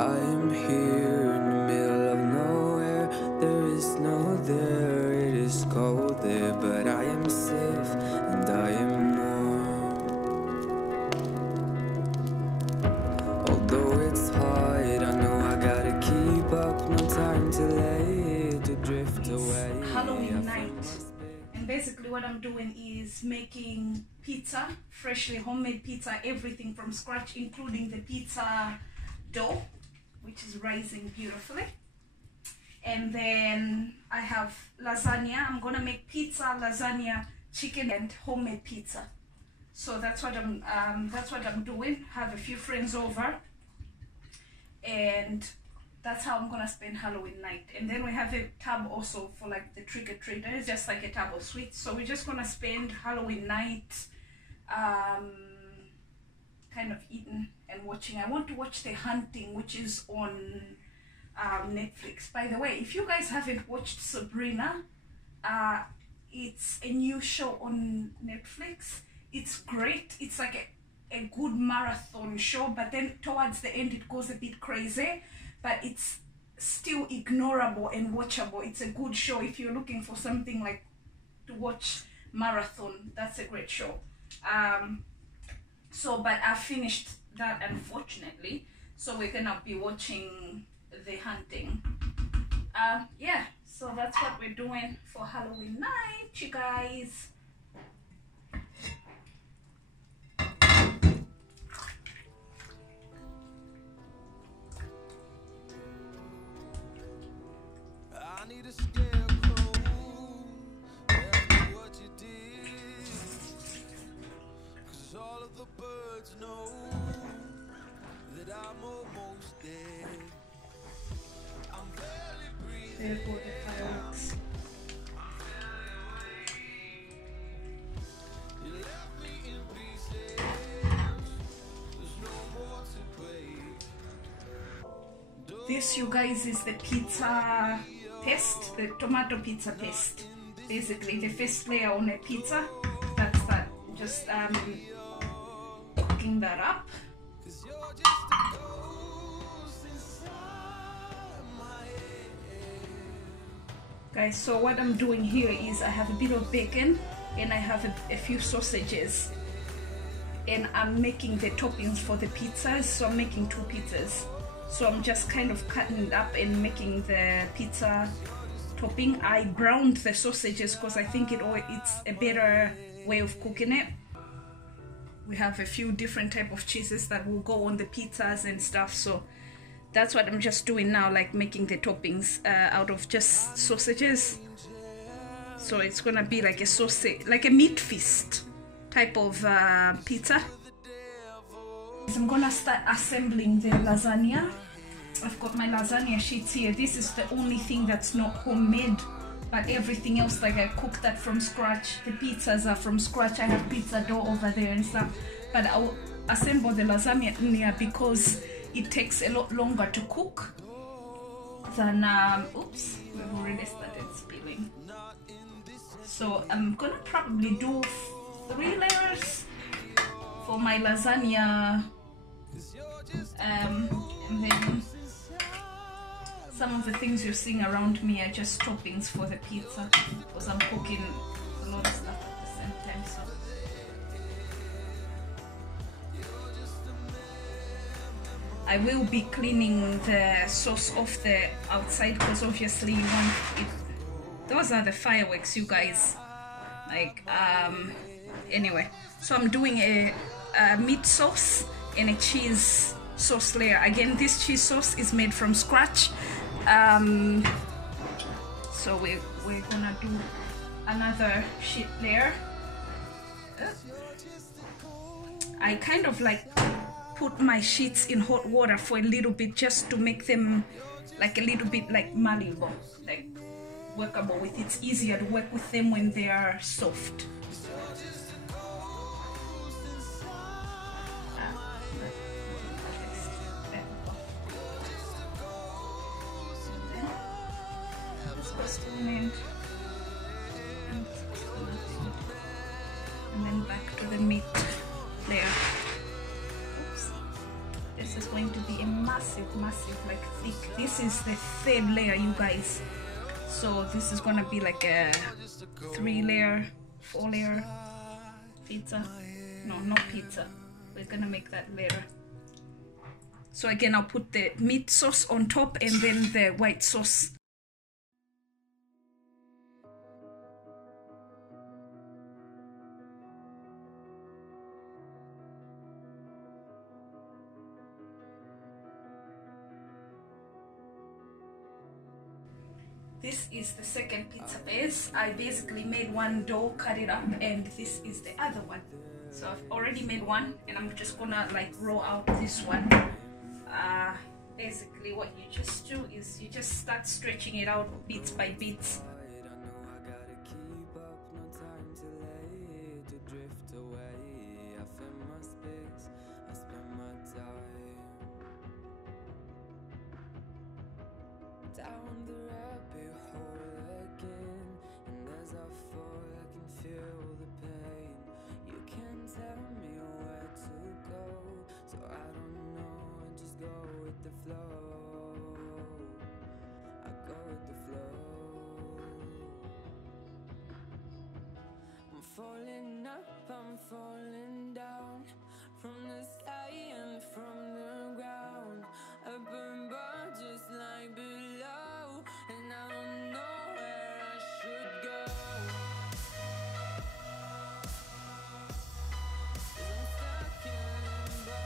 I am here in the middle of nowhere. There is no there, it is cold there, but I am safe and I am warm. Although it's hard, I know I gotta keep up. No time to lay to drift away. Halloween night, and basically what I'm doing is making pizza, freshly homemade pizza, everything from scratch, including the pizza dough, which is rising beautifully. And then I have lasagna. I'm gonna make pizza, lasagna, chicken, and homemade pizza. So that's what I'm doing. Have a few friends over, and that's how I'm gonna spend Halloween night. And then we have a tab also for like the trick-or-treater. It's just like a tab of sweets. So we're just gonna spend Halloween night kind of eating and watching. I want to watch The Hunting, which is on Netflix. By the way, if you guys haven't watched Sabrina, it's a new show on Netflix. It's great. It's like a good marathon show, but then towards the end it goes a bit crazy, but it's still ignorable and watchable. It's a good show if you're looking for something like to watch marathon. That's a great show. But I finished that, unfortunately, so we're gonna be watching The Hunting. Yeah, so that's what we're doing for Halloween night, you guys. I need a scarecrow. Tell me what you did, 'cause all of the birds know that I'm almost dead. I'm barely breathing. There go the fireworks. You left me in pieces. There's no more to break. This, you guys, is the pizza paste, the tomato pizza paste. Basically, the first layer on a pizza. That's that. Just cooking that up. Guys, so what I'm doing here is I have a bit of bacon and I have a few sausages, and I'm making the toppings for the pizzas. So I'm making 2 pizzas. So I'm just kind of cutting it up and making the pizza topping. I browned the sausages because I think it's a better way of cooking it. We have a few different type of cheeses that will go on the pizzas and stuff. So that's what I'm just doing now, like making the toppings out of just sausages. So it's gonna be like a sausage, like a meat feast type of pizza. I'm gonna start assembling the lasagna. I've got my lasagna sheets here. This is the only thing that's not homemade, but everything else, like I cooked that from scratch. The pizzas are from scratch. I have pizza dough over there and stuff, but I'll assemble the lasagna because it takes a lot longer to cook than oops, we've already started spilling. So I'm gonna probably do 3 layers for my lasagna, and then some of the things you're seeing around me are just toppings for the pizza, because I'm cooking a lot of stuff at the same time. So I will be cleaning the sauce off the outside, because obviously you want it. Those are the fireworks, you guys. Like anyway, so I'm doing a meat sauce and a cheese sauce layer. Again, this cheese sauce is made from scratch. So we're gonna do another sheet layer. I kind of like put my sheets in hot water for a little bit, just to make them like a little bit like malleable, like workable with. It's easier to work with them when they are soft. And then back to the meat layer. Oops. This is going to be a massive, like thick. This is the third layer, you guys. So this is gonna be like a 3-layer, 4-layer pizza. No, not pizza. We're gonna make that later. So again, I'll put the meat sauce on top and then the white sauce. This is the second pizza base. I basically made one dough, cut it up, and this is the other one. So I've already made one, and I'm just gonna like roll out this one. Basically what you just do is you just start stretching it out bits by bits. Down the rabbit hole again, and as I fall I can feel the pain. You can't tell me where to go, so I don't know, I just go with the flow. I go with the flow. I'm falling up, I'm falling down, from the sky and from the ground. Up above just like below, and I don't know where I should go. 'Cause I'm stuck in limbo.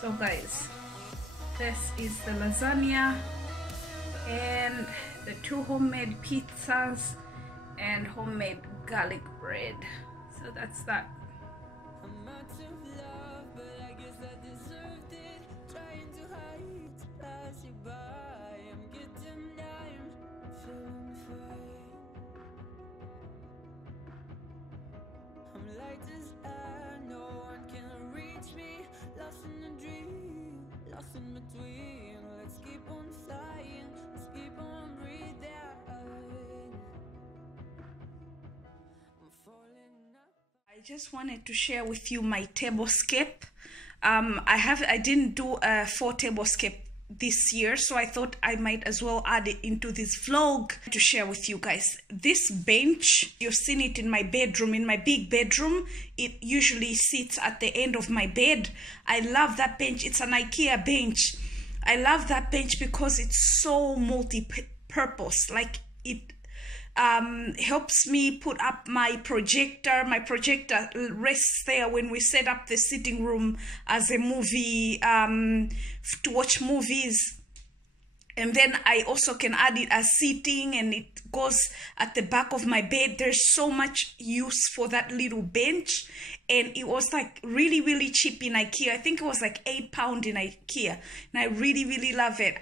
So guys, this is the lasagna and the 2 homemade pizzas and homemade garlic bread. So that's that. I'm out of love, but I guess I deserved it. Trying to hide, to pass you by. I'm getting down, feeling fine. I'm light as air, no one can reach me. Lost in a dream, lost in between. Let's keep on flying, let's keep on breathing. I'm falling up. I just wanted to share with you my tablescape. I didn't do a 4 tablescape this year, so I thought I might as well add it into this vlog to share with you guys. This bench, you've seen it in my bedroom, in my big bedroom. It usually sits at the end of my bed. I love that bench. It's an IKEA bench. I love that bench because it's so multi-purpose. Like it helps me put up my projector. My projector rests there when we set up the sitting room as a movie, to watch movies. And then I also can add it as seating, and it goes at the back of my bed. There's so much use for that little bench, and it was like really cheap in IKEA. I think it was like £8 in IKEA, and I really love it.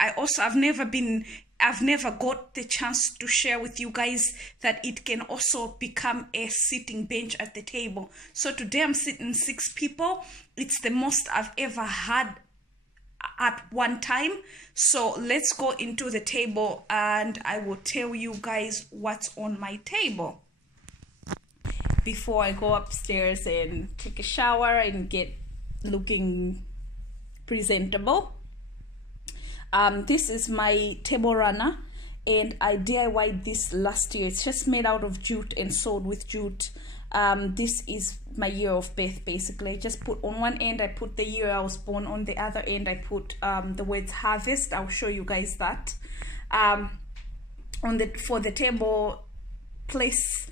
I've never got the chance to share with you guys that it can also become a sitting bench at the table. So today I'm sitting 6 people. It's the most I've ever had at one time. So let's go into the table and I will tell you guys what's on my table before I go upstairs and take a shower and get looking presentable. This is my table runner, and I DIY'd this last year. It's just made out of jute and sewed with jute. This is my year of birth, basically. I just put on one end, I put the year I was born. On the other end, I put the words harvest. I'll show you guys that. For the table place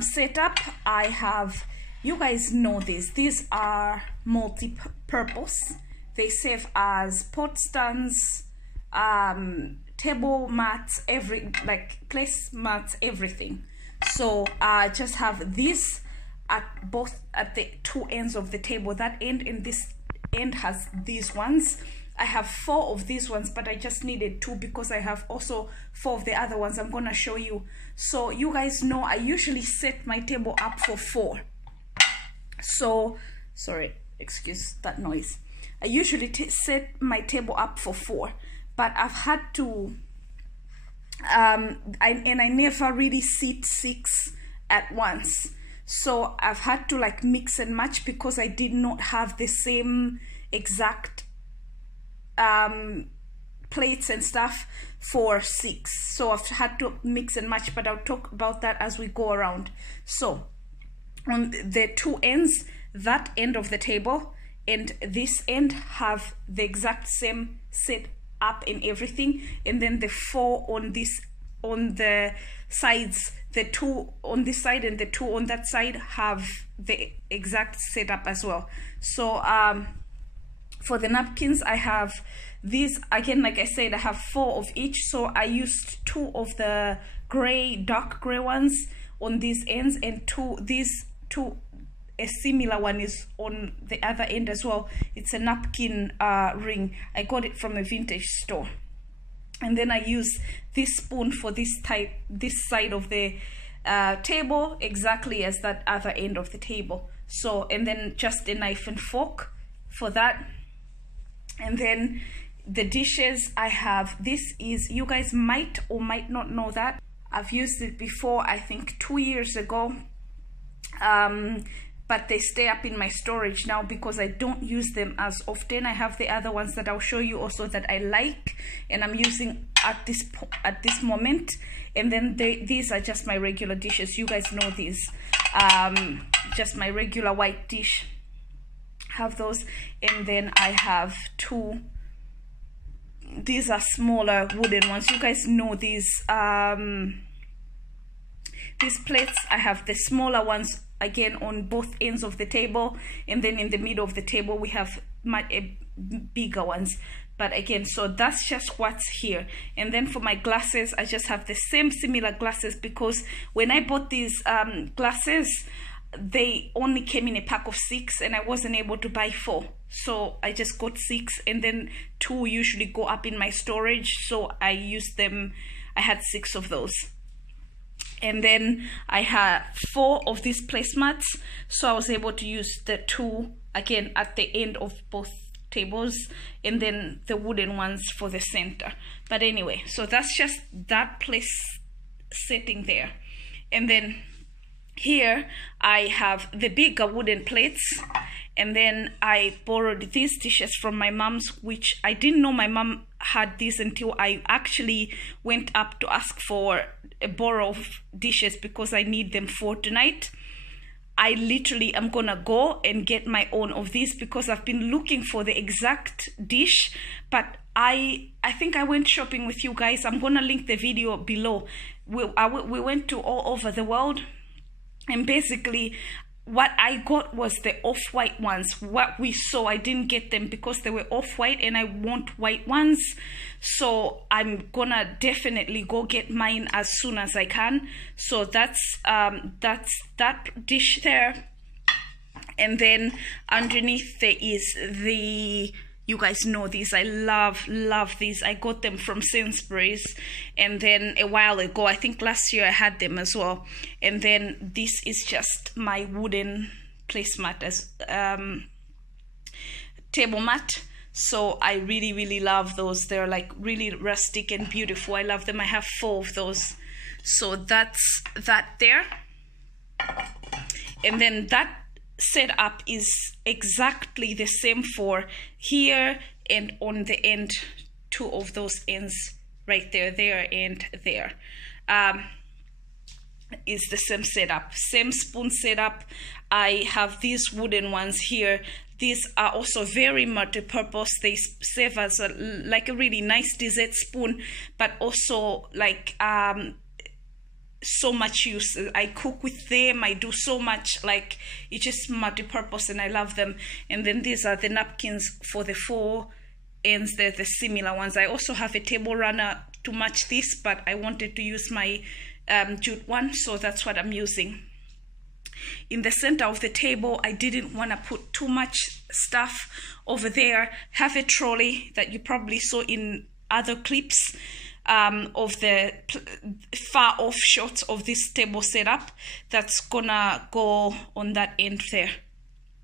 setup, I have, you guys know this. These are multi-purpose. They serve as pot stands, table mats, place mats, everything. So I just have this at the 2 ends of the table. That end and this end has these ones. I have 4 of these ones, but I just needed 2 because I have also 4 of the other ones. I'm gonna show you. So you guys know I usually set my table up for 4. So sorry, excuse that noise. I usually set my table up for 4, but I've had to I never really sit 6 at once, so I've had to like mix and match because I did not have the same exact plates and stuff for 6, so I've had to mix and match, but I'll talk about that as we go around. So on the 2 ends, that end of the table and this end have the exact same set up and everything, and then the 4 on this, on the sides, the 2 on this side and the 2 on that side have the exact setup as well. So for the napkins, I have these again, like I said, I have 4 of each, so I used 2 of the gray, dark gray ones on these ends, and these two, a similar one is on the other end as well. It's a napkin ring. I got it from a vintage store. And then I use this spoon for this side of the table, exactly as that other end of the table. So, and then just a knife and fork for that. And then the dishes I have, this is, you guys might or might not know that I've used it before, I think 2 years ago, but they stay up in my storage now because I don't use them as often. I have the other ones that I'll show you also that I like and I'm using at this moment. And then these are just my regular dishes. You guys know these, just my regular white dish. Have those. And then I have 2, these are smaller wooden ones. You guys know these plates. I have the smaller ones again on both ends of the table, and then in the middle of the table we have bigger ones. But again, so that's just what's here. And then for my glasses, I just have the same similar glasses, because when I bought these glasses, they only came in a pack of 6 and I wasn't able to buy 4, so I just got 6, and then 2 usually go up in my storage, so I used them. I had 6 of those. And then I had 4 of these placemats, so I was able to use the 2 again at the end of both tables, and then the wooden ones for the center. But anyway, so that's just that place setting there. And then here I have the bigger wooden plates, and then I borrowed these dishes from my mom's, which I didn't know my mom had this until I actually went up to ask for a borrow of dishes because I need them for tonight. I literally am gonna go and get my own of these because I've been looking for the exact dish, but I think I went shopping with you guys. I'm gonna link the video below. We went to all over the world, and basically what I got was the off-white ones. What we saw, I didn't get them because they were off-white and I want white ones. So I'm gonna definitely go get mine as soon as I can. So that's that dish there. And then underneath there is the, you guys know these, I love these. I got them from Sainsbury's, and then a while ago, I think last year I had them as well. And then this is just my wooden placemat as table mat. So I really love those. They're like really rustic and beautiful. I love them. I have 4 of those. So that's that there. And then that setup is exactly the same for here and on the end, 2 of those ends right there and there. Is the same setup, same spoon setup. I have these wooden ones here. These are also very multi-purpose. They serve as like a really nice dessert spoon, but also like so much use. I cook with them, I do so much, like it's just multi-purpose and I love them. And then these are the napkins for the 4 ends. They're the similar ones. I also have a table runner to match this, but I wanted to use my jute one, so that's what I'm using. In the center of the table, I didn't want to put too much stuff over there. Have a trolley that you probably saw in other clips of the far off shots of this table setup. That's gonna go on that end there.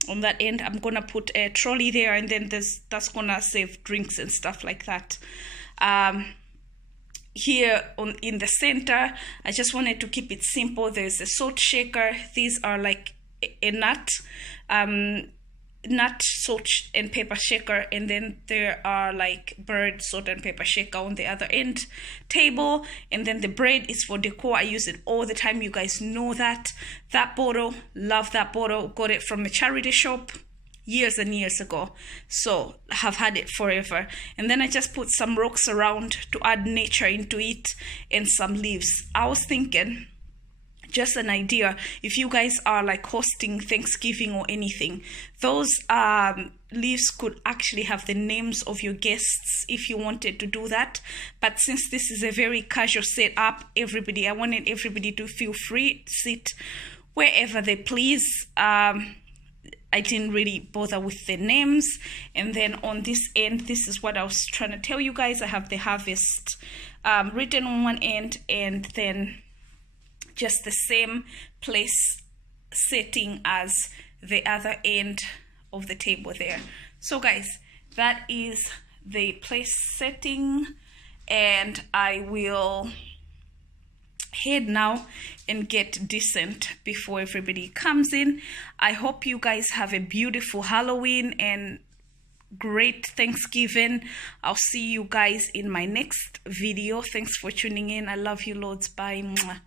on that end. I'm gonna put a trolley there, and then that's gonna save drinks and stuff like that. Here in the center, I just wanted to keep it simple. There's a salt shaker. These are like a nut salt and pepper shaker, and then there are like bird salt and pepper shaker on the other end table. And then the bread is for decor. I use it all the time, you guys know that. That bottle, love that bottle, got it from a charity shop years and years ago, so I have had it forever. And then I just put some rocks around to add nature into it, and some leaves. I was thinking, just an idea, if you guys are like hosting Thanksgiving or anything, those leaves could actually have the names of your guests if you wanted to do that. But since this is a very casual setup, I wanted everybody to feel free to sit wherever they please. I didn't really bother with the names. And then on this end, this is what I was trying to tell you guys. I have the harvest written on one end, and then just the same place setting as the other end of the table there. So guys, that is the place setting, and I will head now and get decent before everybody comes in. I hope you guys have a beautiful Halloween and great Thanksgiving. I'll see you guys in my next video. Thanks for tuning in. I love you loads. Bye. Mwah.